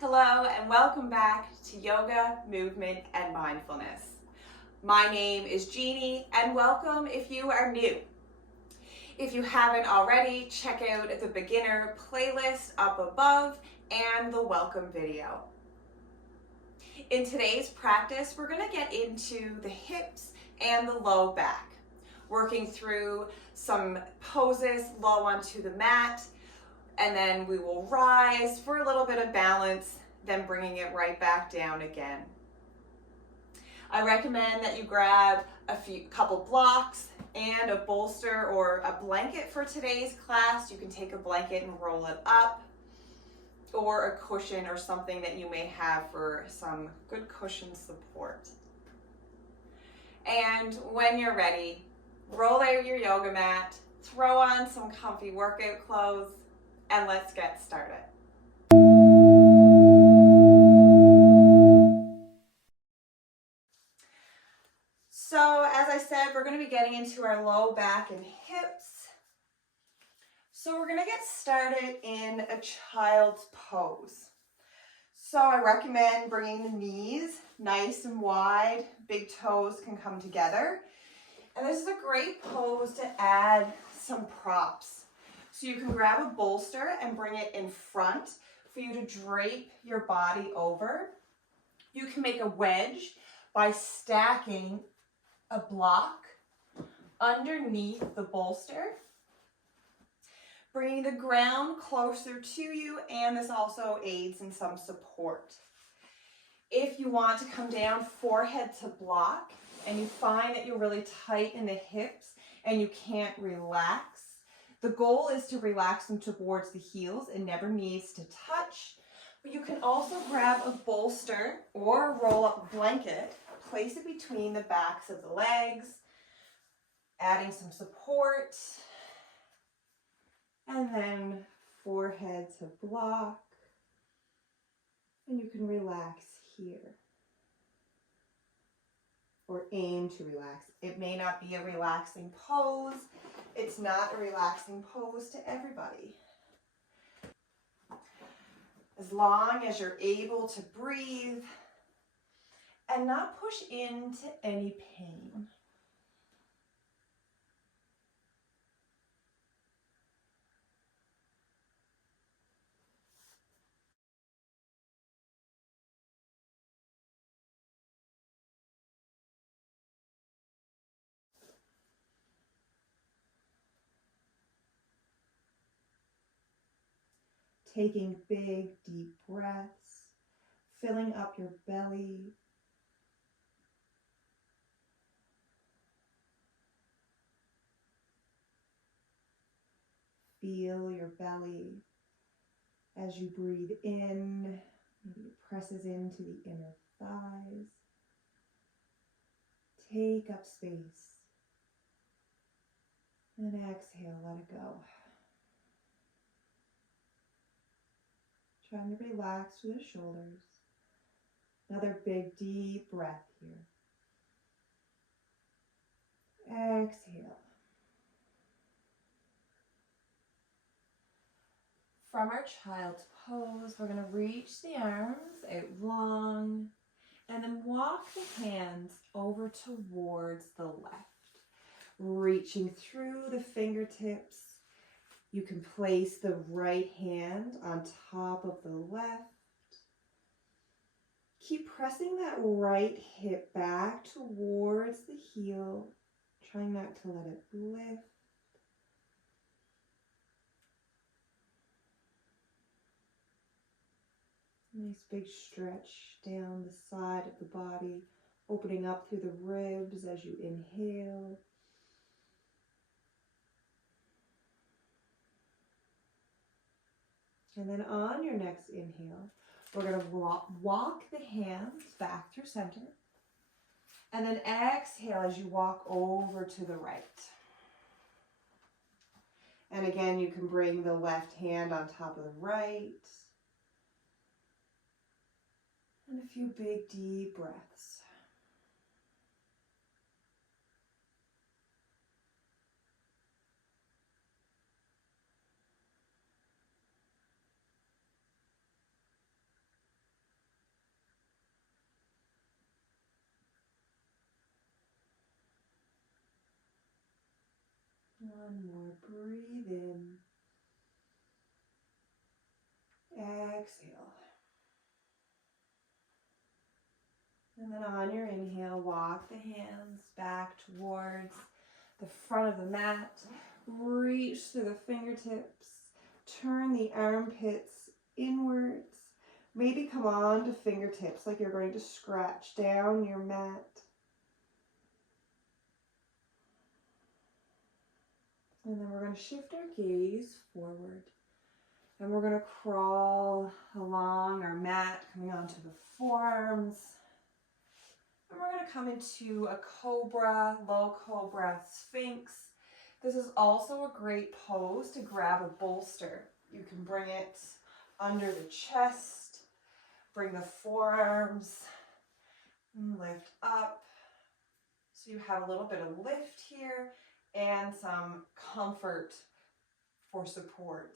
Hello and welcome back to Yoga, Movement, and Mindfulness. My name is Jeannie and welcome if you are new. If you haven't already, check out the beginner playlist up above and the welcome video. In today's practice, we're going to get into the hips and the low back, working through some poses low onto the mat, and then we will rise for a little bit of balance, then bringing it right back down again. I recommend that you grab a couple blocks and a bolster or a blanket for today's class. You can take a blanket and roll it up, or a cushion or something that you may have for some good cushion support. And when you're ready, roll out your yoga mat, throw on some comfy workout clothes, and let's get started. So as I said, we're going to be getting into our low back and hips. So we're going to get started in a child's pose. So I recommend bringing the knees nice and wide, big toes can come together. And this is a great pose to add some props. So you can grab a bolster and bring it in front for you to drape your body over. You can make a wedge by stacking a block underneath the bolster, bringing the ground closer to you, and this also aids in some support. If you want to come down forehead to block and you find that you're really tight in the hips and you can't relax, the goal is to relax them towards the heels. It never needs to touch. But you can also grab a bolster or a roll-up blanket, place it between the backs of the legs, adding some support, and then forehead to block, and you can relax here, or aim to relax. It may not be a relaxing pose. It's not a relaxing pose to everybody. As long as you're able to breathe and not push into any pain. Taking big, deep breaths, filling up your belly. Feel your belly as you breathe in. Maybe it presses into the inner thighs. Take up space. And exhale, let it go. Trying to relax through the shoulders. Another big, deep breath here. Exhale. From our child's pose, we're going to reach the arms out long and then walk the hands over towards the left. Reaching through the fingertips. You can place the right hand on top of the left. Keep pressing that right hip back towards the heel, trying not to let it lift. Nice big stretch down the side of the body, opening up through the ribs as you inhale. And then on your next inhale, we're going to walk the hands back through center. And then exhale as you walk over to the right. And again, you can bring the left hand on top of the right. And a few big, deep breaths. One more, breathe in. Exhale. And then on your inhale, walk the hands back towards the front of the mat. Reach through the fingertips. Turn the armpits inwards. Maybe come on to fingertips like you're going to scratch down your mat. And then we're going to shift our gaze forward. And we're going to crawl along our mat, coming onto the forearms. And we're going to come into a cobra, low cobra, Sphinx. This is also a great pose to grab a bolster. You can bring it under the chest, bring the forearms, and lift up. So you have a little bit of lift here and some comfort for support.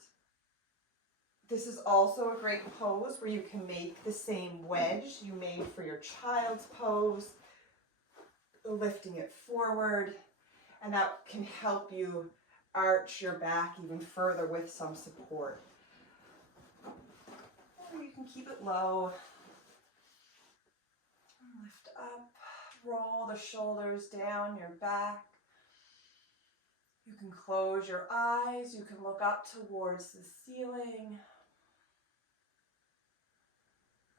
This is also a great pose where you can make the same wedge you made for your child's pose, lifting it forward, and that can help you arch your back even further with some support. Or you can keep it low, lift up, roll the shoulders down your back. You can close your eyes, you can look up towards the ceiling.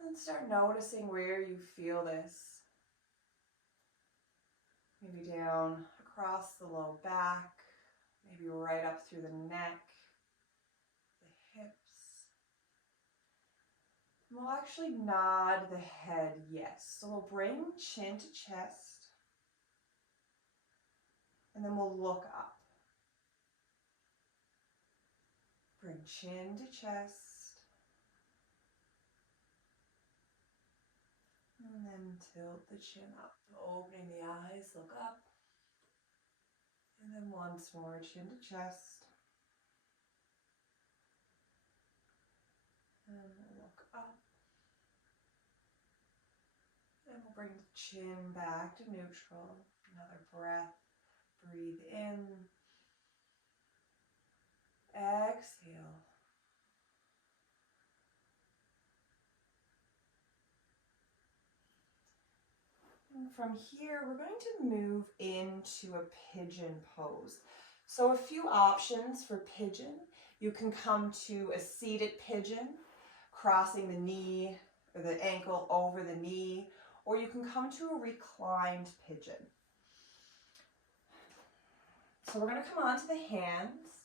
And start noticing where you feel this. Maybe down across the low back, maybe right up through the neck, the hips. And we'll actually nod the head yes. So we'll bring chin to chest, and then we'll look up. Bring chin to chest. And then tilt the chin up, opening the eyes, look up. And then once more, chin to chest. And look up. And we'll bring the chin back to neutral. Another breath. Breathe in. Exhale. And from here, we're going to move into a pigeon pose. So a few options for pigeon. You can come to a seated pigeon, crossing the knee or the ankle over the knee, or you can come to a reclined pigeon. So we're going to come onto the hands,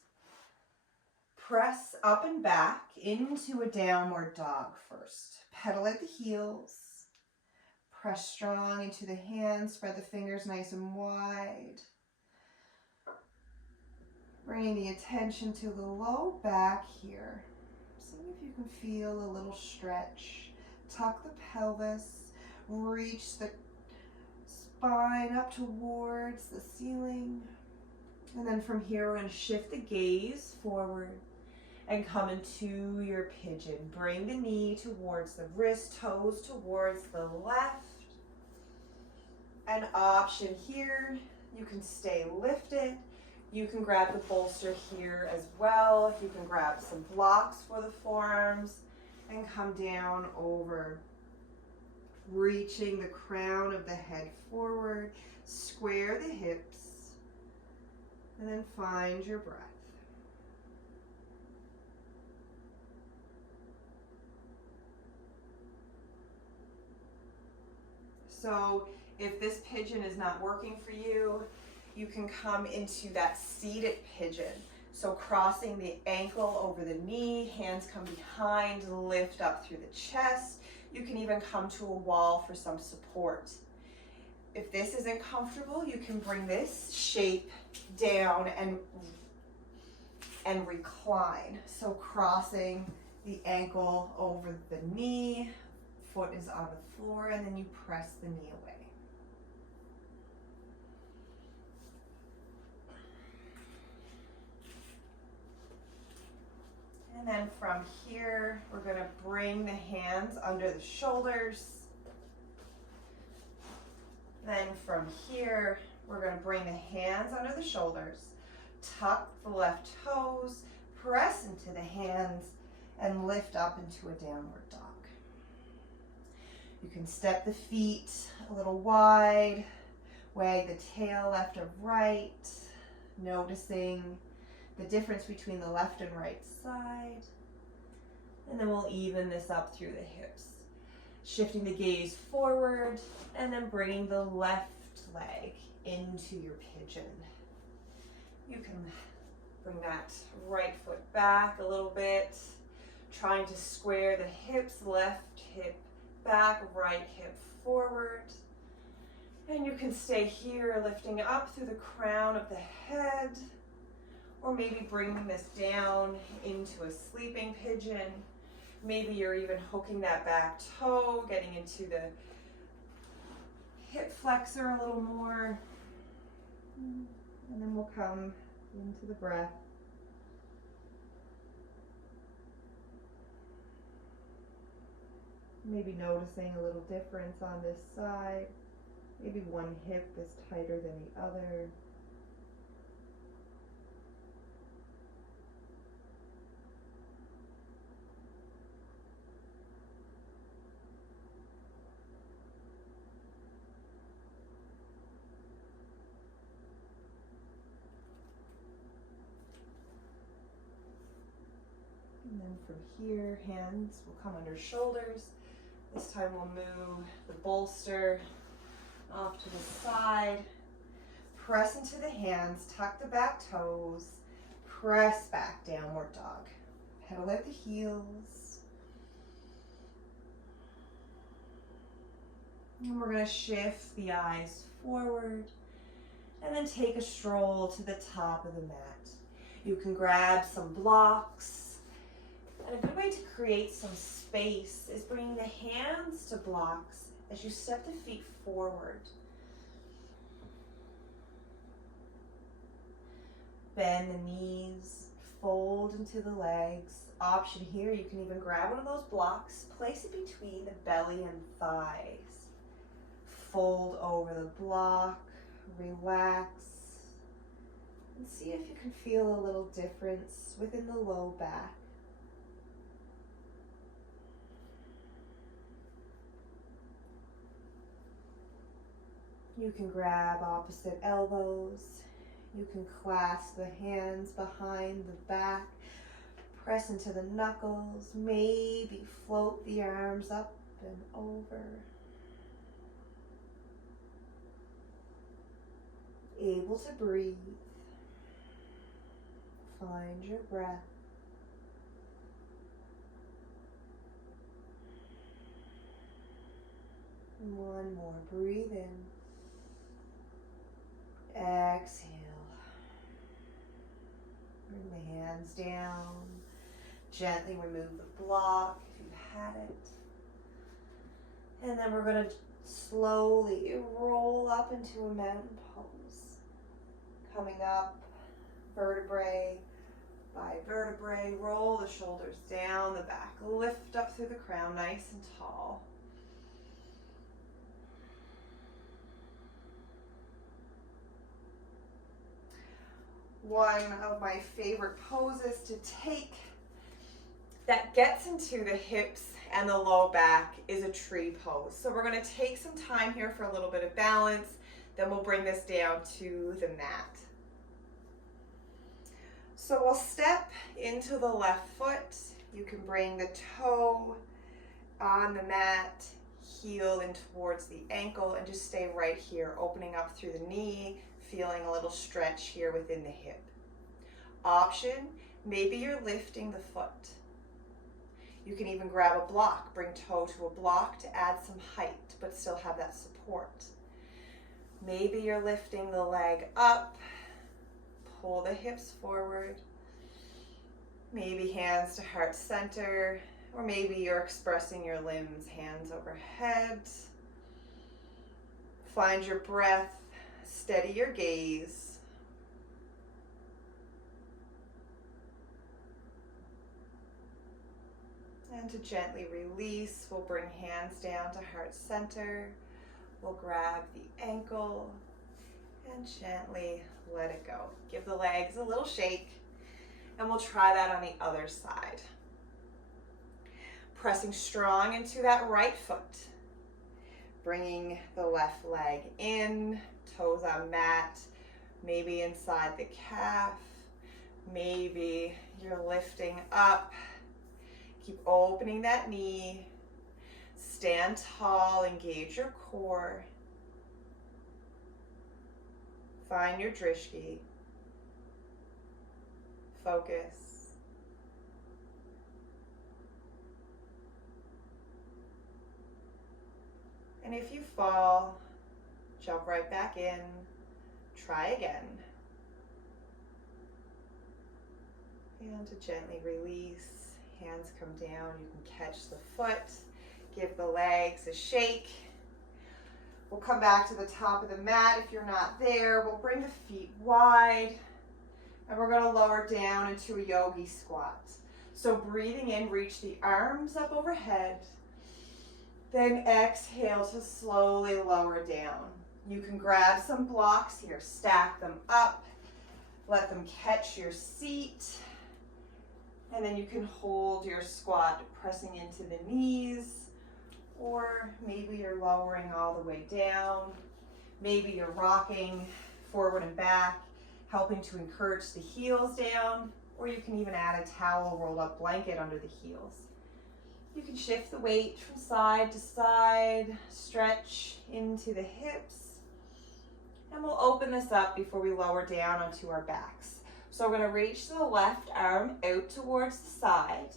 press up and back into a downward dog first. Pedal at the heels. Press strong into the hands, spread the fingers nice and wide. Bringing the attention to the low back here. See if you can feel a little stretch. Tuck the pelvis, reach the spine up towards the ceiling. And then from here, we're going to shift the gaze forward and come into your pigeon. Bring the knee towards the wrist, toes towards the left. An option here, you can stay lifted. You can grab the bolster here as well. You can grab some blocks for the forearms and come down over, reaching the crown of the head forward. Square the hips and then find your breath. So if this pigeon is not working for you, you can come into that seated pigeon. So crossing the ankle over the knee, hands come behind, lift up through the chest. You can even come to a wall for some support. If this isn't comfortable, you can bring this shape down and recline. So crossing the ankle over the knee, foot is on the floor, and then you press the knee away. And then from here, we're going to bring the hands under the shoulders. Then from here, we're going to bring the hands under the shoulders, tuck the left toes, press into the hands, and lift up into a downward dog. You can step the feet a little wide, wag the tail left or right, noticing the difference between the left and right side. And then we'll even this up through the hips. Shifting the gaze forward and then bringing the left leg into your pigeon. You can bring that right foot back a little bit, trying to square the hips, left hip back, right hip forward. And you can stay here, lifting up through the crown of the head, or maybe bringing this down into a sleeping pigeon. Maybe you're even hooking that back toe, getting into the hip flexor a little more. And then we'll come into the breath. Maybe noticing a little difference on this side. Maybe one hip is tighter than the other. And then from here, hands will come under shoulders. This time we'll move the bolster off to the side. Press into the hands, tuck the back toes, press back, downward dog. Pedal at the heels. And we're going to shift the eyes forward and then take a stroll to the top of the mat. You can grab some blocks. And a good way to create some space is bringing the hands to blocks as you step the feet forward. Bend the knees, fold into the legs. Option here, you can even grab one of those blocks, place it between the belly and thighs. Fold over the block, relax, and see if you can feel a little difference within the low back. You can grab opposite elbows. You can clasp the hands behind the back. Press into the knuckles. Maybe float the arms up and over. Able to breathe. Find your breath. And one more. Breathe in. Exhale. Bring the hands down. Gently remove the block if you've had it. And then we're going to slowly roll up into a mountain pose. Coming up, vertebrae by vertebrae. Roll the shoulders down, the back. Lift up through the crown, nice and tall. One of my favorite poses to take that gets into the hips and the low back is a tree pose. So we're going to take some time here for a little bit of balance, then we'll bring this down to the mat. So we'll step into the left foot. You can bring the toe on the mat, heel in towards the ankle, and just stay right here, opening up through the knee, feeling a little stretch here within the hip. Option, maybe you're lifting the foot. You can even grab a block, bring toe to a block to add some height, but still have that support. Maybe you're lifting the leg up, pull the hips forward. Maybe hands to heart center, or maybe you're expressing your limbs, hands overhead. Find your breath. Steady your gaze. And to gently release, we'll bring hands down to heart center. We'll grab the ankle And gently let it go. Give the legs a little shake, and we'll try that on the other side. Pressing strong into that right foot. Bringing the left leg in, toes on mat, maybe inside the calf. Maybe you're lifting up. Keep opening that knee. Stand tall, engage your core. Find your drishti. Focus. And if you fall, jump right back in. Try again. And to gently release, hands come down. You can catch the foot. Give the legs a shake. We'll come back to the top of the mat if you're not there. We'll bring the feet wide, and we're going to lower down into a yogi squat. So breathing in, reach the arms up overhead. Then exhale to slowly lower down. You can grab some blocks here, stack them up, let them catch your seat, and then you can hold your squat pressing into the knees. Or maybe you're lowering all the way down. Maybe you're rocking forward and back, helping to encourage the heels down. Or you can even add a towel rolled up blanket under the heels. You can shift the weight from side to side, stretch into the hips. And we'll open this up before we lower down onto our backs. So we're going to reach the left arm out towards the side.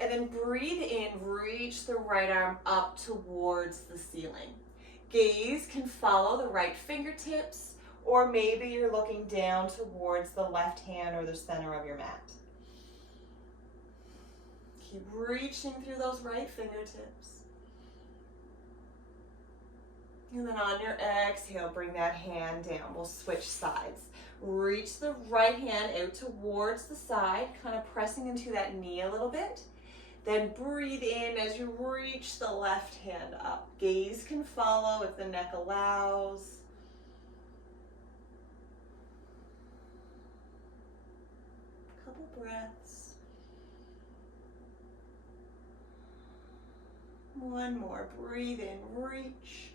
And then breathe in, reach the right arm up towards the ceiling. Gaze can follow the right fingertips, or maybe you're looking down towards the left hand or the center of your mat. Keep reaching through those right fingertips. And then on your exhale, bring that hand down. We'll switch sides. Reach the right hand out towards the side, kind of pressing into that knee a little bit. Then breathe in as you reach the left hand up. Gaze can follow if the neck allows. Couple breaths. One more. Breathe in, reach.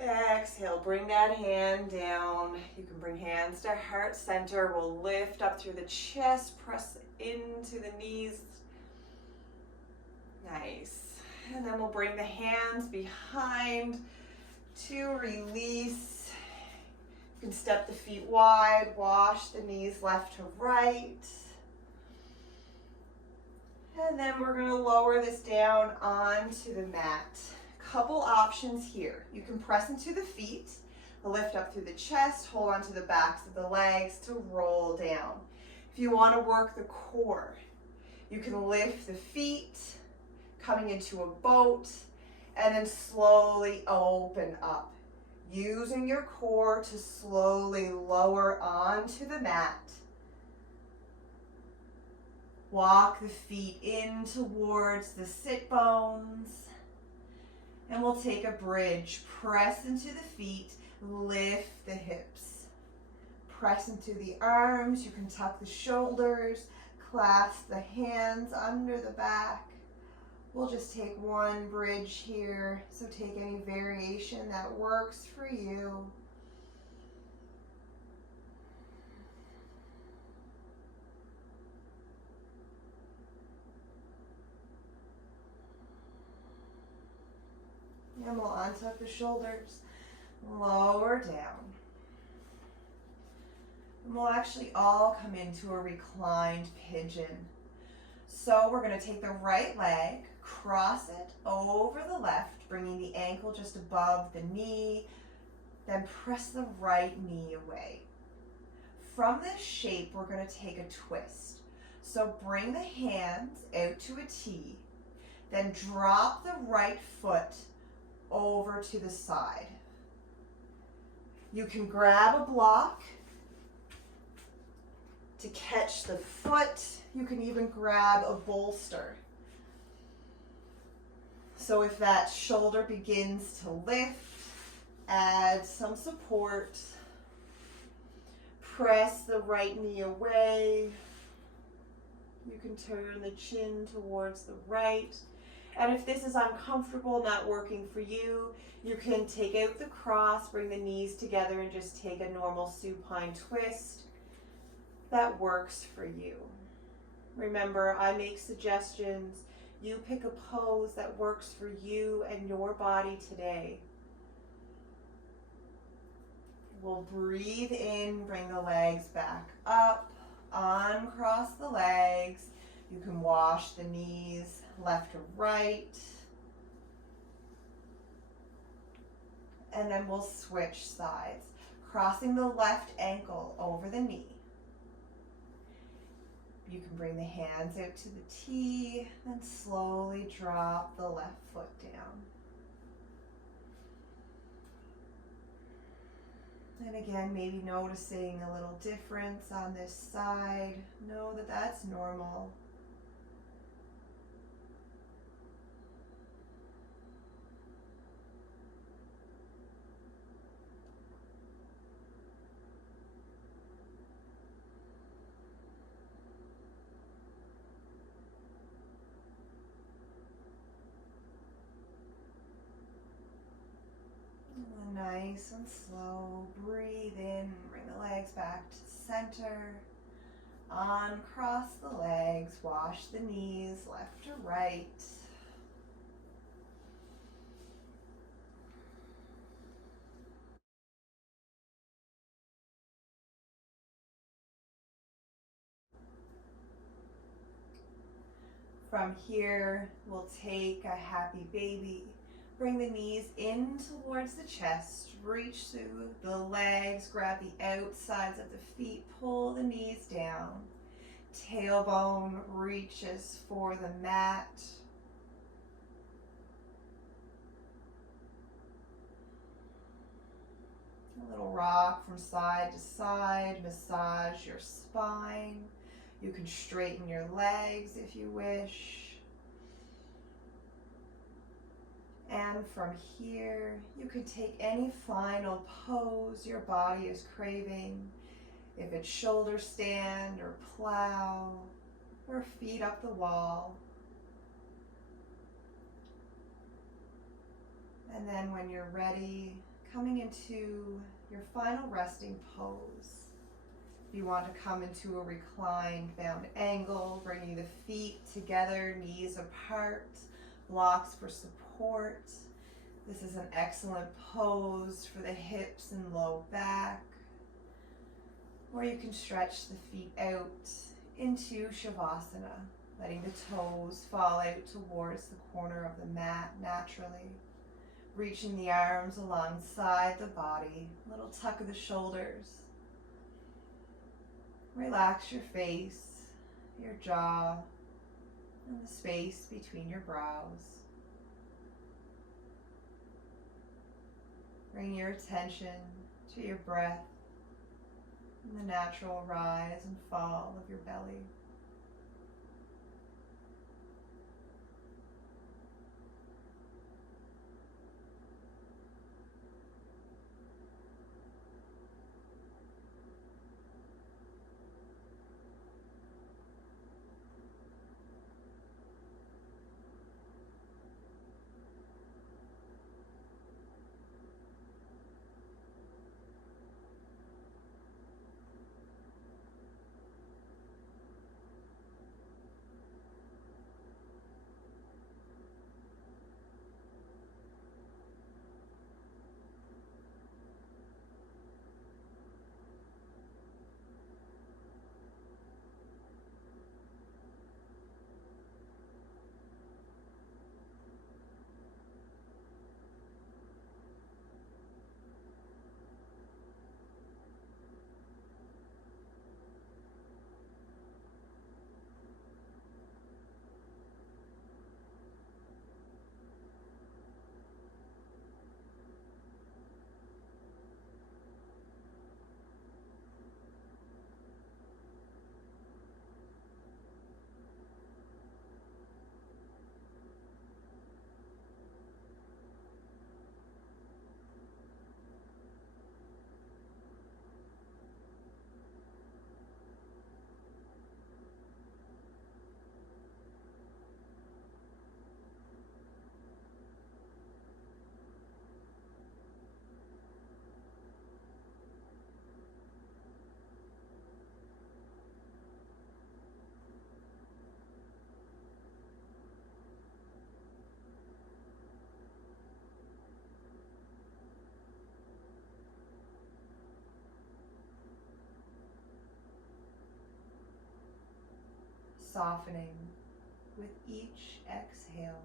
Exhale, bring that hand down. You can bring hands to heart center. We'll lift up through the chest, press into the knees. Nice. And then we'll bring the hands behind to release. You can step the feet wide, wash the knees left to right. And then we're going to lower this down onto the mat. Couple options here. You can press into the feet, lift up through the chest, hold onto the backs of the legs to roll down. If you want to work the core, you can lift the feet, coming into a boat, and then slowly open up. Using your core to slowly lower onto the mat. Walk the feet in towards the sit bones. And we'll take a bridge. Press into the feet, lift the hips. Press into the arms. You can tuck the shoulders, clasp the hands under the back. We'll just take one bridge here, so take any variation that works for you. And we'll untuck the shoulders, lower down. And we'll actually all come into a reclined pigeon. So we're going to take the right leg, cross it over the left, bringing the ankle just above the knee, then press the right knee away. From this shape, we're going to take a twist. So bring the hands out to a T, then drop the right foot over to the side. You can grab a block to catch the foot. You can even grab a bolster. So if that shoulder begins to lift, Add some support. Press the right knee away. You can turn the chin towards the right. And if this is uncomfortable, not working for you, you can take out the cross, bring the knees together, and just take a normal supine twist. That works for you. Remember, I make suggestions. You pick a pose that works for you and your body today. We'll breathe in, bring the legs back up, uncross the legs. You can wash the knees left or right. And then we'll switch sides, crossing the left ankle over the knee. You can bring the hands out to the T, then slowly drop the left foot down. And again, maybe noticing a little difference on this side. Know that that's normal. Nice and slow. Breathe in, bring the legs back to the center. Uncross the legs, wash the knees left to right. From here, we'll take a happy baby. Bring the knees in towards the chest, reach through the legs, grab the outsides of the feet, pull the knees down. Tailbone reaches for the mat. A little rock from side to side, massage your spine. You can straighten your legs if you wish. And from here, you could take any final pose your body is craving. If it's shoulder stand or plow or feet up the wall. And then when you're ready, coming into your final resting pose. You want to come into a reclined bound angle, bringing the feet together, knees apart, blocks for support. This is an excellent pose for the hips and low back. Or you can stretch the feet out into shavasana, letting the toes fall out towards the corner of the mat naturally. Reaching the arms alongside the body, a little tuck of the shoulders. Relax your face, your jaw, and the space between your brows. Bring your attention to your breath and the natural rise and fall of your belly. softening with each exhale.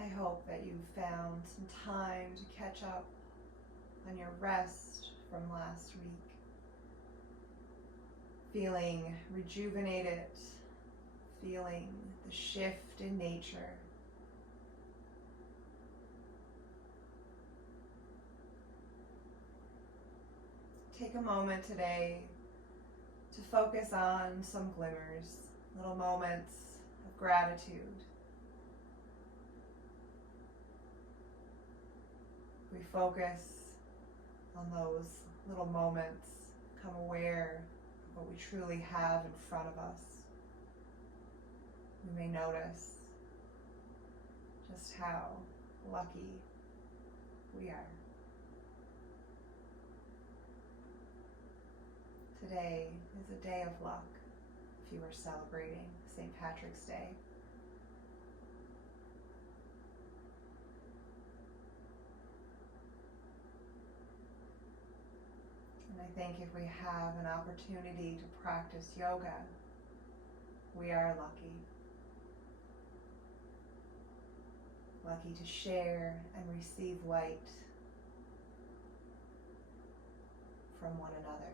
I hope that you found some time to catch up on your rest from last week. Feeling rejuvenated, feeling the shift in nature. Take a moment today to focus on some glimmers, little moments of gratitude. We focus on those little moments, become aware of what we truly have in front of us. We may notice just how lucky we are. Today is a day of luck if you are celebrating St. Patrick's Day. And I think if we have an opportunity to practice yoga, we are lucky. Lucky to share and receive light from one another.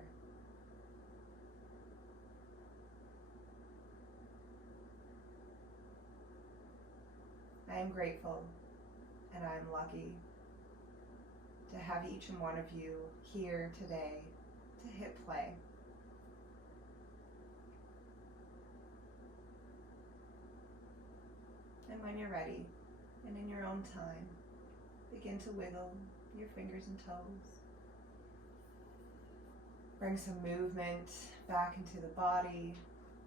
I am grateful and I am lucky to have each and one of you here today to hit play. And when you're ready, and in your own time, begin to wiggle your fingers and toes. Bring some movement back into the body,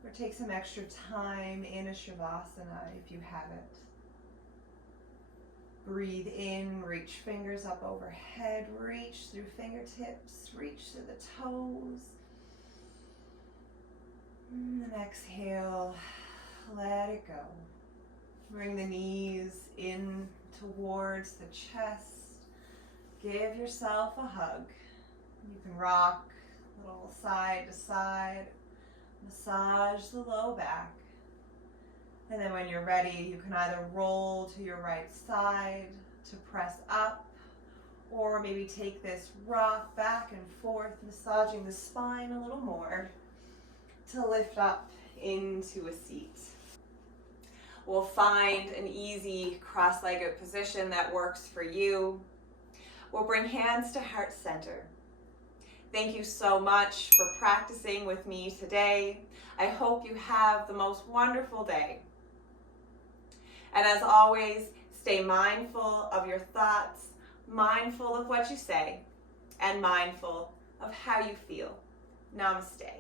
or take some extra time in a shavasana if you have it. Breathe in, reach fingers up overhead, reach through fingertips, reach through the toes. And exhale, let it go. Bring the knees in towards the chest. Give yourself a hug. You can rock a little side to side, massage the low back. And then when you're ready, you can either roll to your right side to press up, or maybe take this rock back and forth, massaging the spine a little more to lift up into a seat. We'll find an easy cross-legged position that works for you. We'll bring hands to heart center. Thank you so much for practicing with me today. I hope you have the most wonderful day. And as always, stay mindful of your thoughts, mindful of what you say, and mindful of how you feel. Namaste.